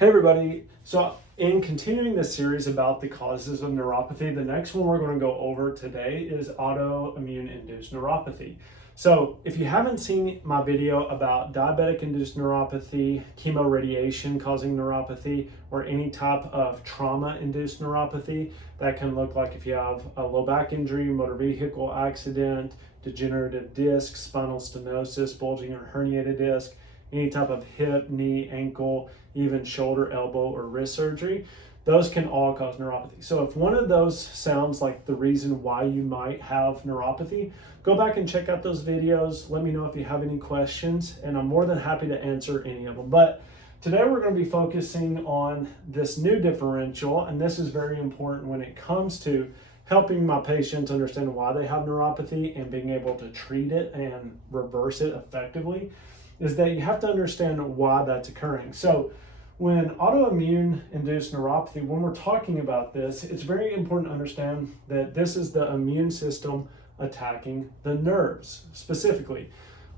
Hey everybody, so in continuing this series about the causes of neuropathy, the next one we're going to go over today is autoimmune induced neuropathy. So if you haven't seen my video about diabetic induced neuropathy, chemoradiation causing neuropathy, or any type of trauma induced neuropathy, that can look like if you have a low back injury, motor vehicle accident, degenerative disc, spinal stenosis, bulging or herniated disc, any type of hip, knee, ankle, even shoulder, elbow, or wrist surgery, those can all cause neuropathy. So if one of those sounds like the reason why you might have neuropathy, go back and check out those videos. Let me know if you have any questions, and I'm more than happy to answer any of them. But today we're going to be focusing on this new differential, and this is very important when it comes to helping my patients understand why they have neuropathy and being able to treat it and reverse it effectively, is that you have to understand why that's occurring. So when autoimmune induced neuropathy, when we're talking about this, it's very important to understand that this is the immune system attacking the nerves specifically.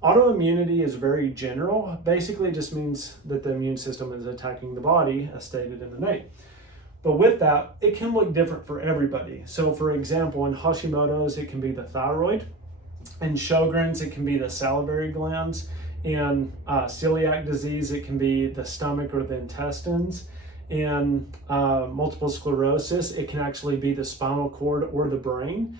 Autoimmunity is very general. Basically, it just means that the immune system is attacking the body, as stated in the name. But with that, it can look different for everybody. So for example, in Hashimoto's, it can be the thyroid. In Sjogren's, it can be the salivary glands. In celiac disease, it can be the stomach or the intestines. In multiple sclerosis, it can actually be the spinal cord or the brain.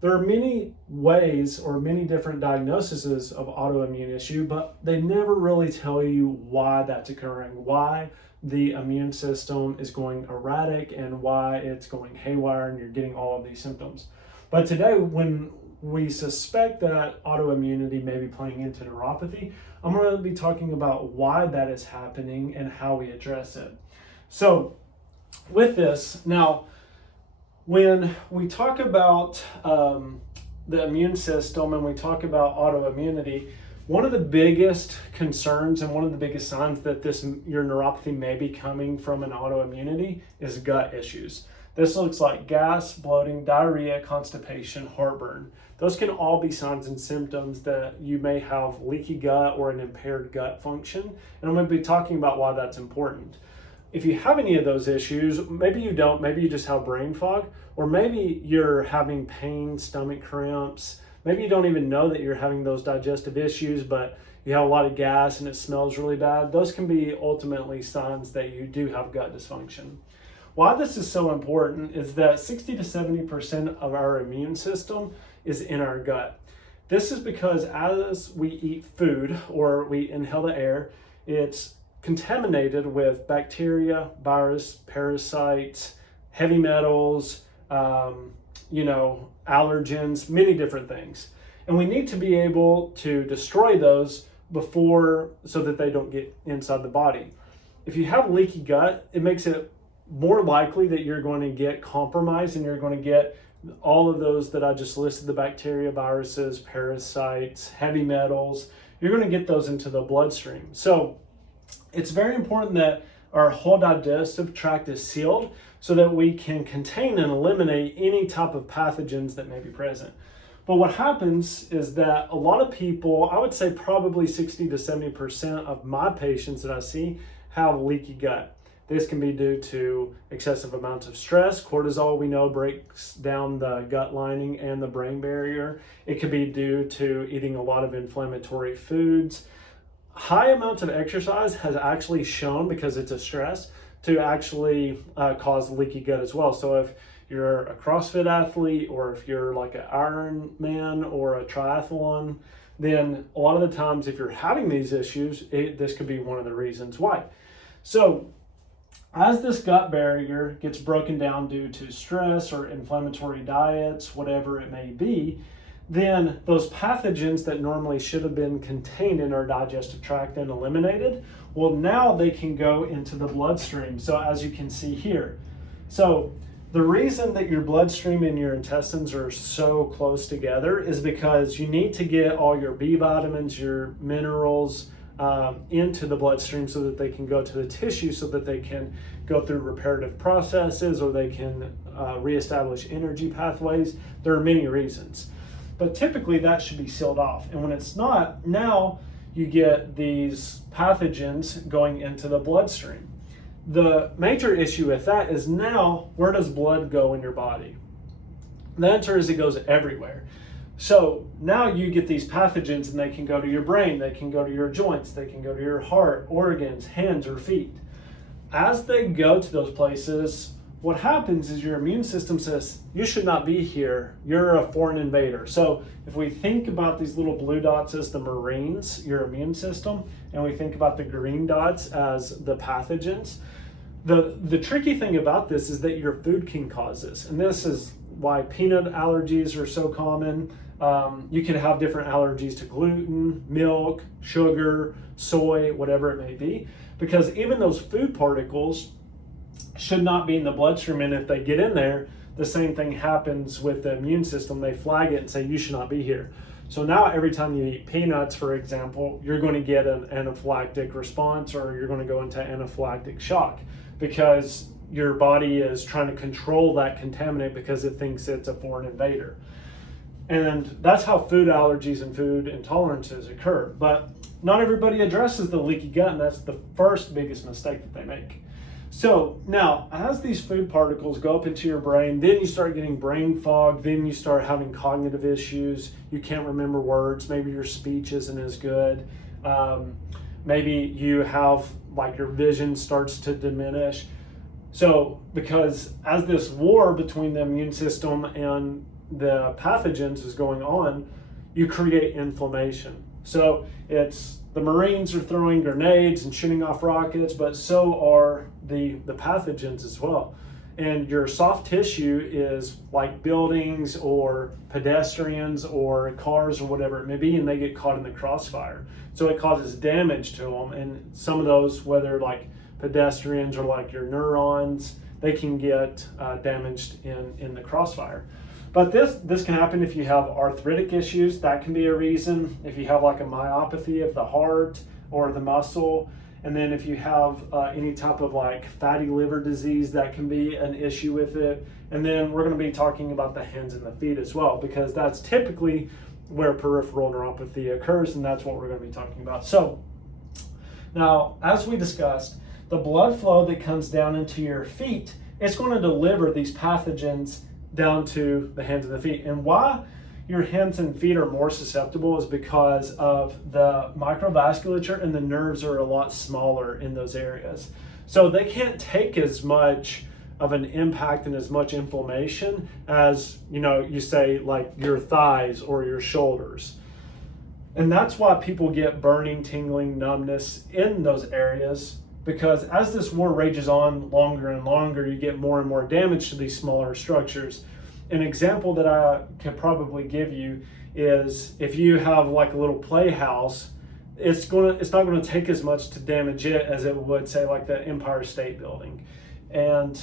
There are many ways or many different diagnoses of autoimmune issue, but they never really tell you why that's occurring, why the immune system is going erratic and why it's going haywire and you're getting all of these symptoms. But today, when we suspect that autoimmunity may be playing into neuropathy, I'm going to be talking about why that is happening and how we address it. So with this, now, when we talk about the immune system and we talk about autoimmunity, one of the biggest concerns and one of the biggest signs that your neuropathy may be coming from an autoimmunity is gut issues. This looks like gas, bloating, diarrhea, constipation, heartburn. Those can all be signs and symptoms that you may have leaky gut or an impaired gut function. And I'm going to be talking about why that's important. If you have any of those issues, maybe you don't, maybe you just have brain fog, or maybe you're having pain, stomach cramps, maybe you don't even know that you're having those digestive issues, but you have a lot of gas and it smells really bad. Those can be ultimately signs that you do have gut dysfunction. Why this is so important is that 60 to 70% of our immune system is in our gut. This is because as we eat food or we inhale the air, it's contaminated with bacteria, virus, parasites, heavy metals, allergens, many different things. And we need to be able to destroy those so that they don't get inside the body. If you have leaky gut, it makes it more likely that you're going to get compromised and you're going to get all of those that I just listed, the bacteria, viruses, parasites, heavy metals. You're going to get those into the bloodstream. So it's very important that our whole digestive tract is sealed so that we can contain and eliminate any type of pathogens that may be present. But what happens is that a lot of people, I would say probably 60 to 70% of my patients that I see have leaky gut. This can be due to excessive amounts of stress. Cortisol, we know, breaks down the gut lining and the brain barrier. It could be due to eating a lot of inflammatory foods. High amounts of exercise has actually shown, because it's a stress, to actually cause leaky gut as well. So if you're a CrossFit athlete, or if you're like an Ironman or a triathlon, then a lot of the times if you're having these issues, this could be one of the reasons why. So as this gut barrier gets broken down due to stress or inflammatory diets, whatever it may be, then those pathogens that normally should have been contained in our digestive tract and eliminated, well, now they can go into the bloodstream. So as you can see here. So the reason that your bloodstream and your intestines are so close together is because you need to get all your B vitamins, your minerals, into the bloodstream so that they can go to the tissue, so that they can go through reparative processes, or they can reestablish energy pathways. There are many reasons. But typically that should be sealed off. And when it's not, now you get these pathogens going into the bloodstream. The major issue with that is now, where does blood go in your body? The answer is it goes everywhere. So now you get these pathogens and they can go to your brain, they can go to your joints, they can go to your heart, organs, hands, or feet. As they go to those places, what happens is your immune system says, you should not be here, you're a foreign invader. So if we think about these little blue dots as the Marines, your immune system, and we think about the green dots as the pathogens, the tricky thing about this is that your food can cause this. And this is why peanut allergies are so common. You can have different allergies to gluten, milk, sugar, soy, whatever it may be, because even those food particles should not be in the bloodstream, and if they get in there, the same thing happens with the immune system. They flag it and say you should not be here. So now every time you eat peanuts, for example, you're going to get an anaphylactic response, or you're going to go into anaphylactic shock, because your body is trying to control that contaminant because it thinks it's a foreign invader. And that's how food allergies and food intolerances occur. But not everybody addresses the leaky gut, and that's the first biggest mistake that they make. So now, as these food particles go up into your brain, then you start getting brain fog, then you start having cognitive issues. You can't remember words, maybe your speech isn't as good. Maybe you have, like, your vision starts to diminish. So because as this war between the immune system and the pathogens is going on, you create inflammation. So it's the Marines are throwing grenades and shooting off rockets, but so are the pathogens as well. And your soft tissue is like buildings or pedestrians or cars or whatever it may be, and they get caught in the crossfire. So it causes damage to them. And some of those, whether like pedestrians or like your neurons, they can get damaged in the crossfire. But this can happen if you have arthritic issues. That can be a reason. If you have like a myopathy of the heart or the muscle, and then if you have any type of like fatty liver disease, that can be an issue with it. And then we're going to be talking about the hands and the feet as well, because that's typically where peripheral neuropathy occurs, and that's what we're going to be talking about. So now, as we discussed, the blood flow that comes down into your feet, it's going to deliver these pathogens down to the hands and the feet. And why your hands and feet are more susceptible is because of the microvasculature, and the nerves are a lot smaller in those areas. So they can't take as much of an impact and as much inflammation as, you say like your thighs or your shoulders. And that's why people get burning, tingling, numbness in those areas, because as this war rages on longer and longer, you get more and more damage to these smaller structures. An example that I could probably give you is if you have like a little playhouse, it's not going to take as much to damage it as it would, say, like the Empire State Building. And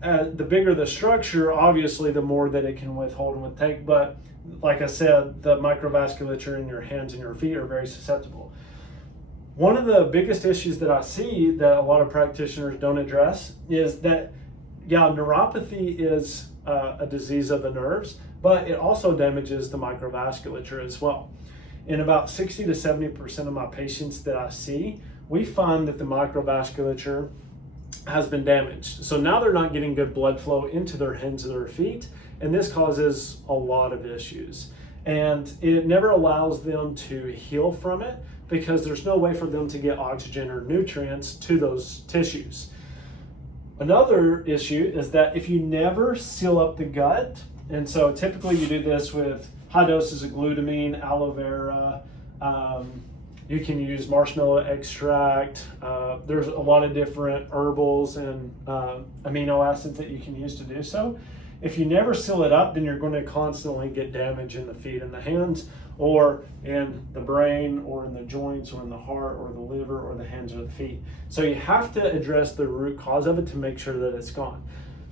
the bigger the structure, obviously, the more that it can withhold and withtake. But like I said, the microvasculature in your hands and your feet are very susceptible. One of the biggest issues that I see that a lot of practitioners don't address is that, neuropathy is a disease of the nerves, but it also damages the microvasculature as well. In about 60 to 70% of my patients that I see, we find that the microvasculature has been damaged. So now they're not getting good blood flow into their hands and their feet, and this causes a lot of issues. And it never allows them to heal from it, because there's no way for them to get oxygen or nutrients to those tissues. Another issue is that if you never seal up the gut, and so typically you do this with high doses of glutamine, aloe vera, you can use marshmallow extract. There's a lot of different herbals and amino acids that you can use to do so. If you never seal it up, then you're going to constantly get damage in the feet and the hands, or in the brain, or in the joints, or in the heart, or the liver, or the hands or the feet. So you have to address the root cause of it to make sure that it's gone.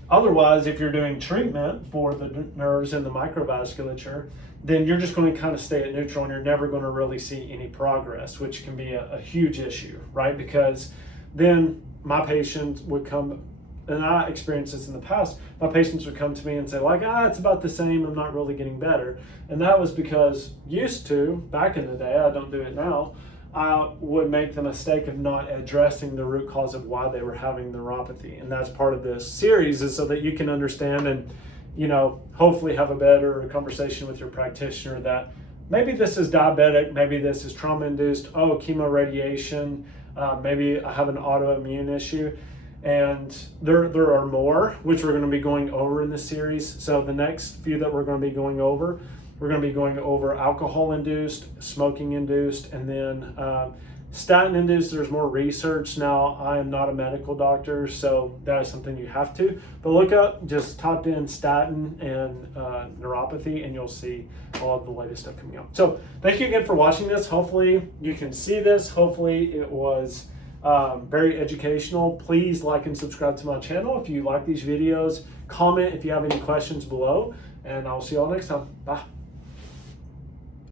Otherwise, if you're doing treatment for the nerves and the microvasculature, then you're just going to kind of stay at neutral, and you're never going to really see any progress, which can be a huge issue, right? Because then my patients would come, and I experienced this in the past, my patients would come to me and say like, it's about the same, I'm not really getting better. And that was because back in the day, I don't do it now, I would make the mistake of not addressing the root cause of why they were having neuropathy. And that's part of this series, is so that you can understand and, hopefully have a better conversation with your practitioner that maybe this is diabetic, maybe this is trauma-induced, chemoradiation, maybe I have an autoimmune issue. And there are more, which we're going to be going over in this series. So the next few that we're going to be going over, alcohol-induced, smoking-induced, and then statin-induced. There's more research. Now, I am not a medical doctor, so that is something you have to. But look up, just type in statin and neuropathy, and you'll see all of the latest stuff coming out. So thank you again for watching this. Hopefully you can see this. Hopefully it was very educational. Please like and subscribe to my channel if you like these videos. Comment if you have any questions below, and I'll see you all next time. Bye.